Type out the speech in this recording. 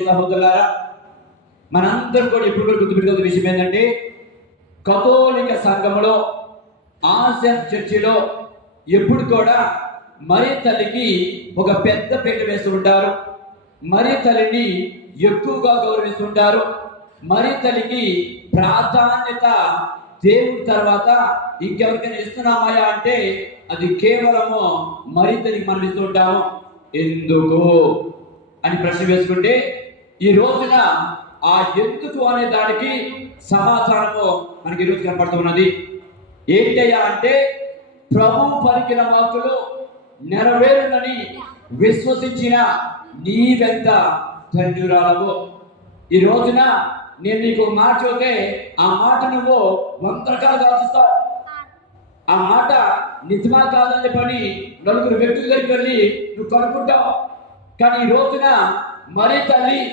సహోదరులారా, మనందరం కూడా ఎప్పుడు కూడా గుర్తుపెట్టుకోవాల్సిన విషయం ఏంటంటే, కథోలిక సంఘములో ఆసియన్ చర్చిలో ఎప్పుడు కూడా మరి తల్లికి ఒక పెద్ద పీట వేస్తూ ఉంటారు. మరి తల్లిని ఎక్కువగా గౌరవిస్తుంటారు. మరి తల్లికి ప్రాధాన్యత దేవుడి తర్వాత ఇంకెవరికైనా ఇస్తున్నామా అంటే అది కేవలము మరి తల్లికి మనం ఇస్తుంటాము. ఎందుకు అని ప్రశ్న వేసుకుంటే, ఈ రోజున ఆ ఎందుకు అనే దానికి సమాధానము మనకి ఈరోజు కనపడుతున్నది. ఏంటయ్యా అంటే, ప్రభు పలికిన వాక్కులు నెరవేరునని విశ్వసించిన నీవెంత ధన్యురాలవు. ఈ రోజున నేను నీకు మాట చెబితే ఆ మాట నువ్వు 100 రకాలుగా ఆలోచిస్తావు. ఆ మాట నిజమా కాదని పని నలుగురు వ్యక్తుల దగ్గరికి వెళ్ళి నువ్వు కనుక్కుంటావు. కానీ ఈ రోజున మరి తల్లి